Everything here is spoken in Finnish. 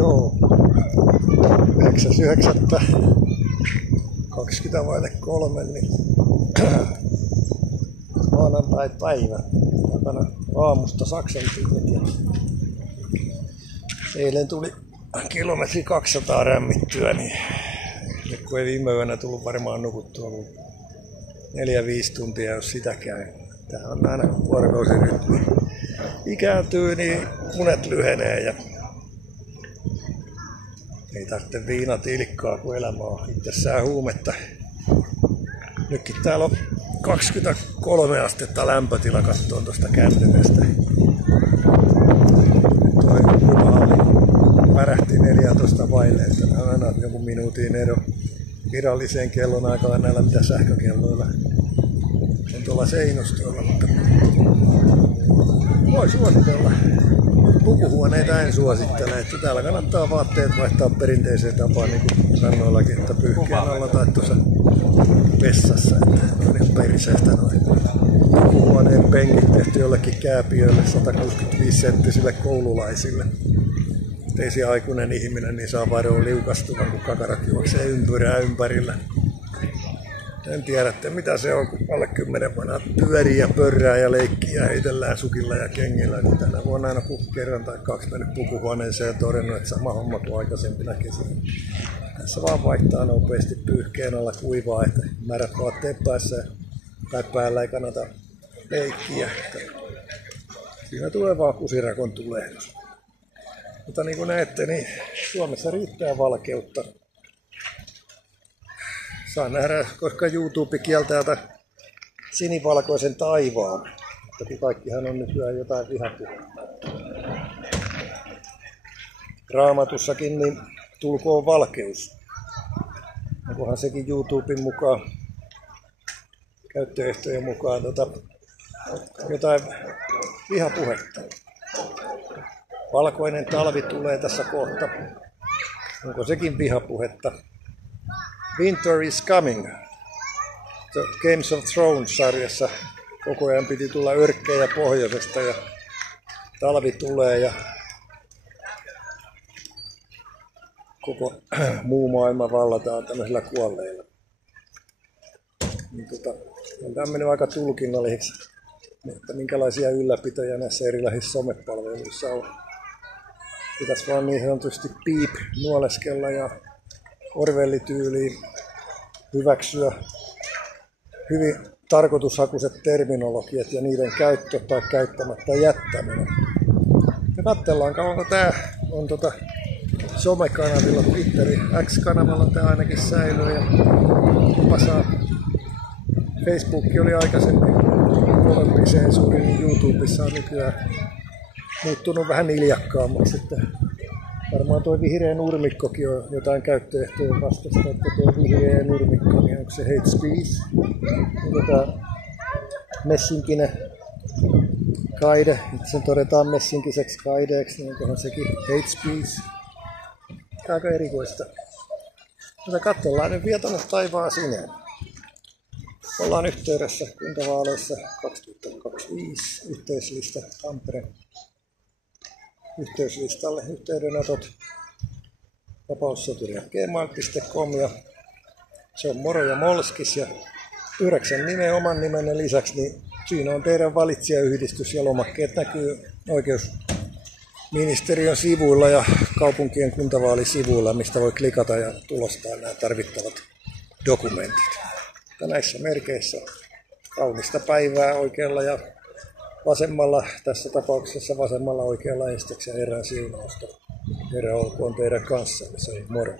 Joo. 9.9.20 niin maanantai-päivä. Takana aamusta Saksan tytöt. Eilen tuli kilometri 200 rämmittyä, niin nyt kun ei viime yönä tullut varmaan nukuttua 4-5 tuntia, jos sitäkään. Tää on aina vuorokausirytmi. Ikääntyy, niin unet lyhenee ja ei tarvitse viinatilkkaa, kun elämä on itsessään huumetta. Nytkin täällä on 23 astetta lämpötila, katsoen tuosta kännykästä. Toi uimahalli pärähti 14 vaille, että on aina jonkun minuutin ero viralliseen kellonaikaan näillä mitä sähkökelloilla on tuolla seinustoilla, mutta voi suositella. Pukuhuoneita en suosittele, että täällä kannattaa vaatteet vaihtaa perinteiseen tapaan niin kuin rannoillakin, että pyyhkeen alla tai tuossa vessassa, että on niin periseestä noin pukuhuoneen penkit tehty jollekin kääpiöille 165-senttisille koululaisille. Teisi aikuinen ihminen niin saa varoa liukastuvan, kun kakarat juoksee ympyrää ympärillä. En tiedä, mitä se on, kun alle 10 vanha pyörii ja pörrää ja leikkii ja heitellään sukilla ja kengillä. Niin tänä vuonna aina kerran tai 2 mennyt pukuhuoneeseen ja todennut, että sama homma kuin aikaisempina kesinä. Tässä vaan vaihtaa nopeasti pyyhkeen alla kuivaa, että märät vaatteet päässä tai päällä ei kannata leikkiä. Siinä tulee vaan kusirakon tulehdus. Mutta niin kuin näette, niin Suomessa riittää valkeutta. Saa nähdä, koska YouTube kieltää sinivalkoisen taivaan. Toki kaikkihan on nykyään jotain vihapuhetta. Raamatussakin niin tulkoon valkeus. Onkohan sekin YouTuben mukaan, käyttöehtojen mukaan jotain vihapuhetta. Valkoinen talvi tulee tässä kohta. Onko sekin vihapuhetta? Winter is coming. The Games of Thrones-sarjassa koko ajan piti tulla örkkejä pohjoisesta ja talvi tulee ja koko muu maailma vallataan tämmöisillä kuolleilla. Niin on tämmöinen aika tulkinnalliseksi, että minkälaisia ylläpitoja näissä erilaisissa somepalveluissa on. Pitäisi vaan niin sanotusti piip nuoleskella ja Orwell-tyyliin hyväksyä hyvin tarkoitushakuiset terminologiat ja niiden käyttö tai käyttämättä jättäminen. Ja katsellaan kauanko tää on somekanavilla, Twitterin X-kanavalla tää ainakin säilyy ja jopa saa. Facebook oli aikaisemmin kovempi sensuuri, niin YouTubessa on nykyään muuttunut vähän hiljakkaammaksi, että varmaan tuo vihreä nurmikkokin on jotain käyttöehtojen vastasta, että tuo vihreä nurmikko, niin onko se hate speech? Onko messinkinen kaide, että sen todetaan messinkiseksi kaideeksi, niin onkohan sekin hate speech? Aika erikoista. Mutta katsellaan nyt vielä tuonne taivaan sineen. Ollaan yhteydessä kuntavaaleissa 2025 yhteislista Tampereen yhteyslistalle yhteydenotot vapaussoturi@gmail.com ja se on Moro ja Molskis ja 9 nimeä oman nimenne lisäksi, niin siinä on teidän valitsijayhdistys ja lomakkeet näkyy oikeusministeriön sivuilla ja kaupunkien kuntavaalisivuilla, mistä voi klikata ja tulostaa nämä tarvittavat dokumentit. Ja näissä merkeissä kaunista päivää oikealla ja vasemmalla, tässä tapauksessa vasemmalla oikealla esteksen Herran siunausta. Herra olkoon teidän kanssanne, se on moro.